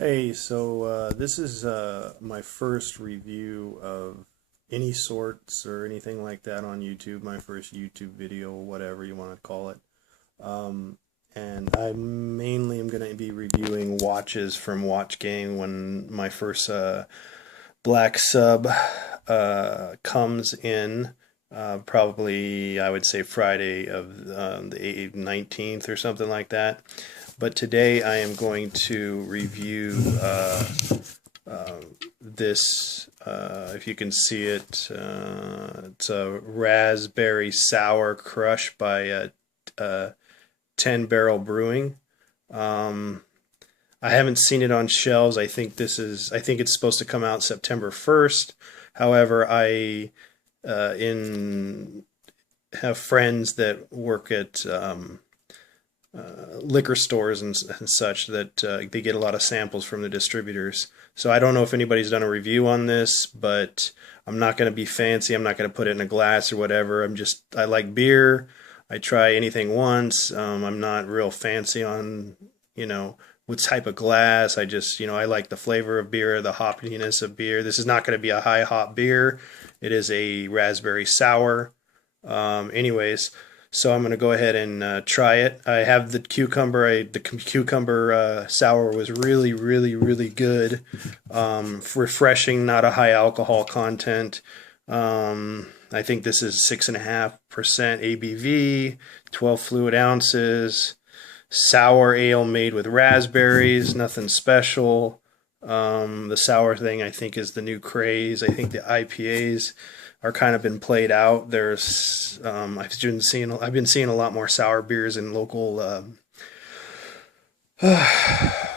Hey, this is my first review of any sorts or anything like that on YouTube, my first YouTube video, whatever you want to call it. Um, and I mainly am going to be reviewing watches from Watch Gang when my first black sub comes in. Probably, I would say Friday of the 19th or something like that. But today I am going to review this. If you can see it, it's a raspberry sour crush by 10 Barrel Brewing. Um, I haven't seen it on shelves. I think it's supposed to come out September 1st. However, I in have friends that work at liquor stores and such that they get a lot of samples from the distributors. So I don't know if anybody's done a review on this, but I'm not going to be fancy. I'm not going to put it in a glass or whatever. I like beer. I try anything once. I'm not real fancy on, what type of glass. I like the flavor of beer, the hoppiness of beer. This is not going to be a high hop beer. It is a raspberry sour. Anyways, so I'm going to go ahead and try it. I have the cucumber. The cucumber sour was really, really, really good. Refreshing, not a high alcohol content. I think this is 6.5% ABV, 12 fluid ounces. Sour ale made with raspberries, nothing special. The sour thing I think is the new craze. I think the IPAs are kind of been played out. I've been seeing a lot more sour beers in local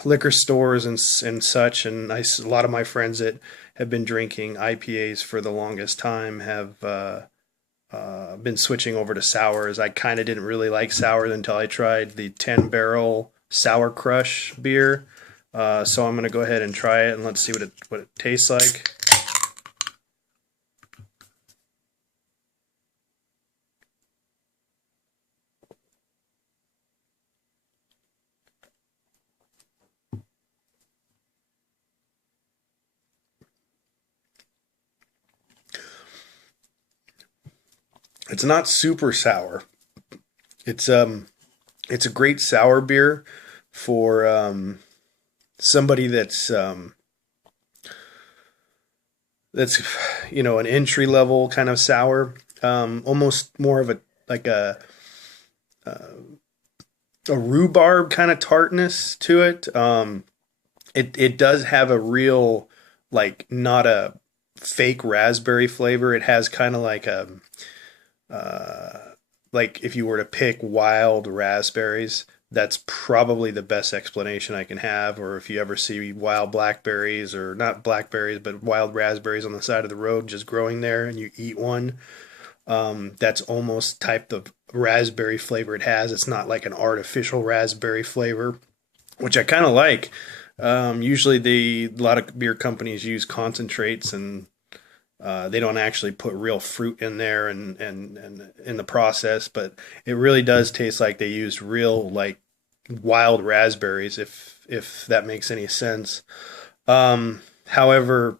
liquor stores and such. And a lot of my friends that have been drinking IPAs for the longest time have been switching over to sours. I kind of didn't really like sours until I tried the 10 Barrel Sour Crush beer. So I'm going to go ahead and try it and let's see what it tastes like. It's not super sour. It's it's a great sour beer for somebody that's an entry level kind of sour. Almost more of a rhubarb kind of tartness to it. It does have a real, like, not a fake raspberry flavor. It has kind of like if you were to pick wild raspberries, that's probably the best explanation I can have. Or if you ever see wild blackberries, or not blackberries, but wild raspberries on the side of the road just growing there, and you eat one, that's almost type of raspberry flavor it has. It's not like an artificial raspberry flavor, which I kind of like. Usually, a lot of beer companies use concentrates, and they don't actually put real fruit in there and in the process, but it really does taste like they used real, like, wild raspberries, if that makes any sense. However,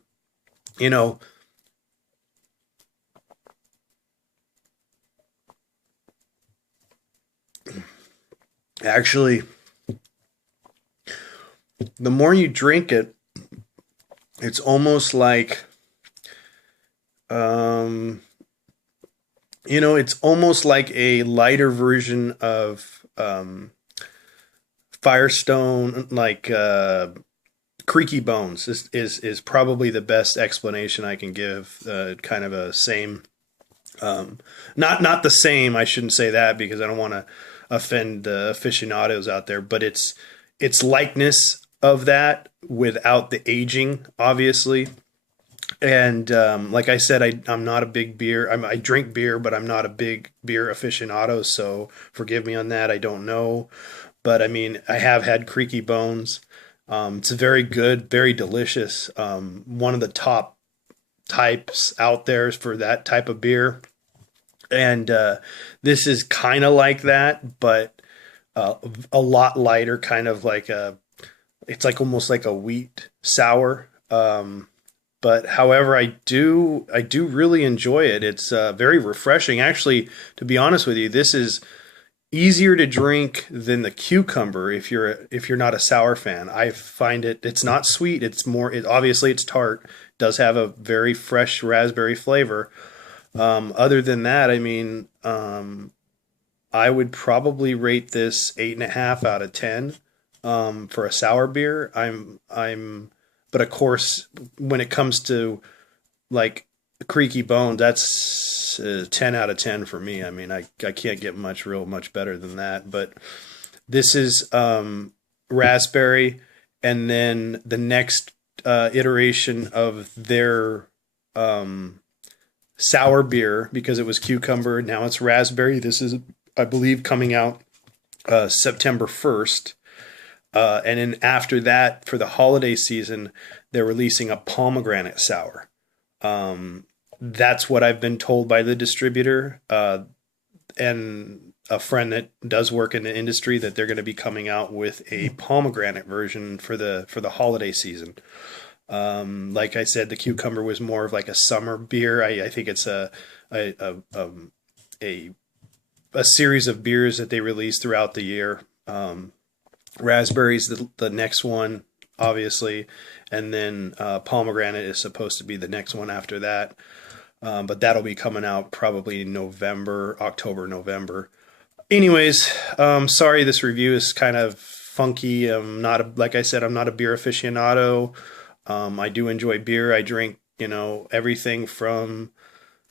you know, actually, the more you drink it, it's almost like um, it's almost like a lighter version of Firestone, like Creaky Bones is probably the best explanation I can give. Kind of a same, not the same. I shouldn't say that because I don't want to offend aficionados out there, but it's likeness of that without the aging, obviously. And like I said, I'm not a big beer. I drink beer, but I'm not a big beer aficionado. So forgive me on that. I don't know, but I mean, I have had Creaky Bones. It's very good, very delicious. One of the top types out there for that type of beer. And this is kind of like that, but a lot lighter, kind of like It's like almost like a wheat sour. But however, I do really enjoy it. It's very refreshing. Actually, to be honest with you, this is easier to drink than the cucumber if you're not a sour fan. I find it's not sweet. It's more obviously it's tart. It does have a very fresh raspberry flavor. Other than that, I mean, I would probably rate this 8.5 out of 10 for a sour beer. But of course, when it comes to like Creaky Bone, that's 10 out of 10 for me. I mean, I can't get much better than that. But this is raspberry, and then the next iteration of their um, sour beer, because it was cucumber, now it's raspberry. This is, I believe, coming out September 1st. And then after that, for the holiday season, they're releasing a pomegranate sour. That's what I've been told by the distributor and a friend that does work in the industry, that they're going to be coming out with a pomegranate version for the holiday season. Like I said, the cucumber was more of like a summer beer. I think it's a a, um, a a series of beers that they release throughout the year. Raspberries the next one, obviously, and then pomegranate is supposed to be the next one after that. But that'll be coming out probably November, October, November. Anyways, sorry this review is kind of funky. Like I said, I'm not a beer aficionado. I do enjoy beer. I drink, everything from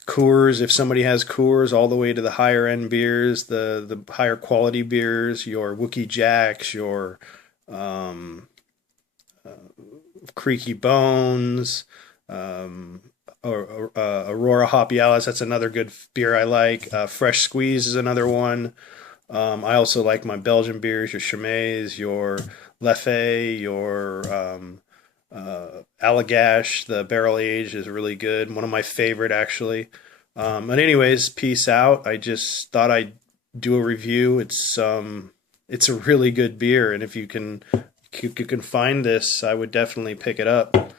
Coors, if somebody has Coors, all the way to the higher end beers, the higher quality beers, your Wookie Jacks, your um, Creaky Bones, or Aurora Hoppy Alice. That's another good beer I like. Fresh Squeeze is another one. I also like my Belgian beers, your Chimay, your Leffe, your Allagash. The barrel aged is really good. One of my favorite, actually. But anyways, peace out. I just thought I'd do a review. It's a really good beer, and if you can find this, I would definitely pick it up.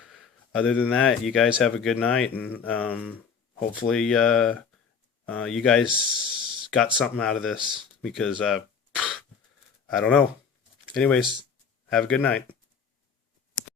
Other than that, you guys have a good night, and hopefully you guys got something out of this, because I don't know. Anyways, have a good night.